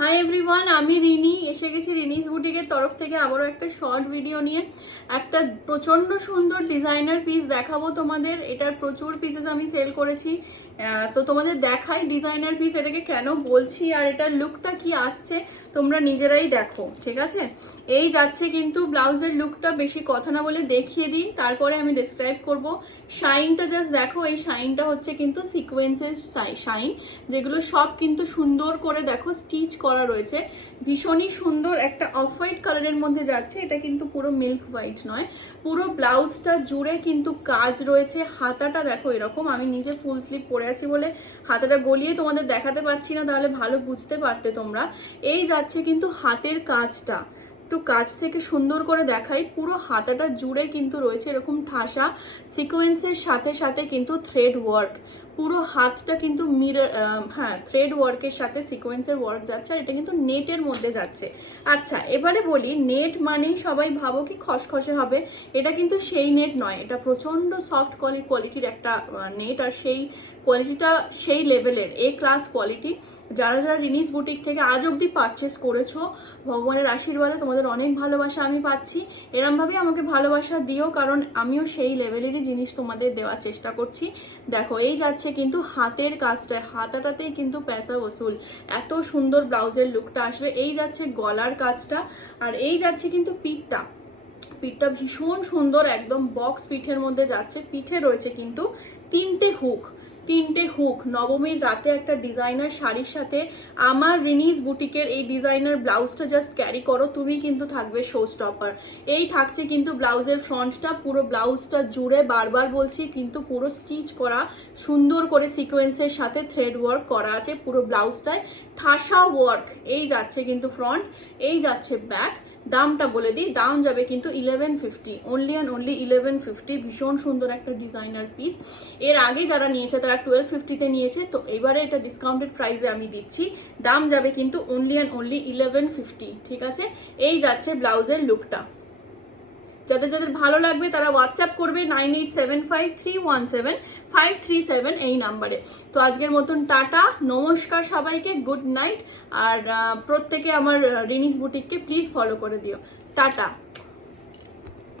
Hi everyone, আমি রিনি এসে গেছি রিনিস বুটিকের তরফ থেকে আবারও একটা শর্ট ভিডিও নিয়ে। একটা প্রচণ্ড সুন্দর ডিজাইনার পিস দেখাবো তোমাদের। এটার প্রচুর পিসেস আমি সেল করেছি, তো তোমাদের দেখাই ডিজাইনার পিস এটাকে কেন বলছি আর এটার লুকটা কি আসছে তোমরা নিজেরাই দেখো, ঠিক আছে? এই যাচ্ছে কিন্তু ব্লাউজের লুকটা, বেশি কথা না বলে দেখিয়ে দিই, তারপরে আমি ডিসক্রাইব করব। শাইনটা জাস্ট দেখো, এই শাইনটা হচ্ছে কিন্তু সিকোয়েন্সের শাইন, যেগুলো সব কিন্তু সুন্দর করে দেখো স্টিচ করা রয়েছে। ভীষণই সুন্দর একটা অফ হোয়াইট কালারের মধ্যে যাচ্ছে, এটা কিন্তু পুরো মিল্ক হোয়াইট নয়, পুরো ব্লাউজটা জুড়ে কিন্তু কাজ রয়েছে। হাতাটা দেখো এরকম, আমি নিজে ফুল স্লিভ পরে আছি বলে হাতাটা গলিয়ে তোমাদের দেখাতে পারছি না, তাহলে ভালো বুঝতে পারতে তোমরা। এই যাচ্ছে কিন্তু হাতের কাজটা, একটু কাছ থেকে সুন্দর করে দেখাই। পুরো হাতাটা জুড়ে কিন্তু রয়েছে এরকম ঠাসা সিকোয়েন্সের সাথে সাথে কিন্তু থ্রেড ওয়ার্ক। পুরো হাতটা কিন্তু থ্রেড ওয়ার্কের সাথে সিকোয়েন্সের ওয়ার্ক যাচ্ছে, আর এটা কিন্তু নেটের মধ্যে যাচ্ছে। আচ্ছা, এবারে বলি, নেট মানেই সবাই ভাবো কি খসখসে হবে, এটা কিন্তু সেই নেট নয়, এটা প্রচণ্ড সফট কোয়ালিটির একটা নেট, আর সেই কোয়ালিটিটা সেই লেভেলের এ ক্লাস কোয়ালিটি। যারা যারা রিনিস বুটিক থেকে আজ অব্দি পারচেস করেছো, ভগবানের আশীর্বাদে তোমাদের অনেক ভালোবাসা আমি পাচ্ছি। এরমভাবেই আমাকে ভালোবাসা দিও, কারণ আমিও সেই লেভেলেরই জিনিস তোমাদের দেওয়ার চেষ্টা করছি। দেখো এই যাচ্ছে কিন্তু হাতের কাজটা, হাতাটাতেই কিন্তু পয়সা বসুল, এত সুন্দর ব্লাউজের লুকটা আসবে। এই যাচ্ছে গলার কাজটা, আর এই যাচ্ছে কিন্তু পিঠটা। পিঠটা ভীষণ সুন্দর, একদম বক্স পিঠের মধ্যে যাচ্ছে। পিঠে রয়েছে কিন্তু তিনটে হুক। নবমীর রাতে একটা ডিজাইনার শাড়ির সাথে আমার রিনিস বুটিকের এই ডিজাইনার ব্লাউজটা জাস্ট ক্যারি করো, তুমি কিন্তু থাকবে শো স্টপার। এই থাকছে কিন্তু ব্লাউজের ফ্রন্টটা, পুরো ব্লাউজটা জুড়ে বারবার বলছি কিন্তু পুরো স্টিচ করা, সুন্দর করে সিকোয়েন্সের সাথে থ্রেড ওয়ার্ক করা আছে পুরো ব্লাউজটায়, ঠাসা ওয়ার্ক। এই যাচ্ছে কিন্তু ফ্রন্ট, এই যাচ্ছে ব্যাক। দামটা বলে দিই, দাম যাবে কিন্তু 1150, অনলি অ্যান্ড অনলি 1150। ভীষণ সুন্দর একটা ডিজাইনার পিস। এর আগে যারা নিয়েছে তারা 1250-তে নিয়েছে, তো এবারে এটা ডিসকাউন্টেড প্রাইসে আমি দিচ্ছি। দাম যাবে কিন্তু অনলি অ্যান্ড অনলি 1150, ঠিক আছে? এই যাচ্ছে ব্লাউজের লুকটা। যাদের যাদের ভালো লাগবে তারা হোয়াটসঅ্যাপ করবে 9875317537 এই নাম্বারে। তো আজকের মতন টাটা, নমস্কার সবাইকে, গুড নাইট। আর প্রত্যেকে আমার রিনিস বুটিককে প্লিজ ফলো করে দিও। টাটা।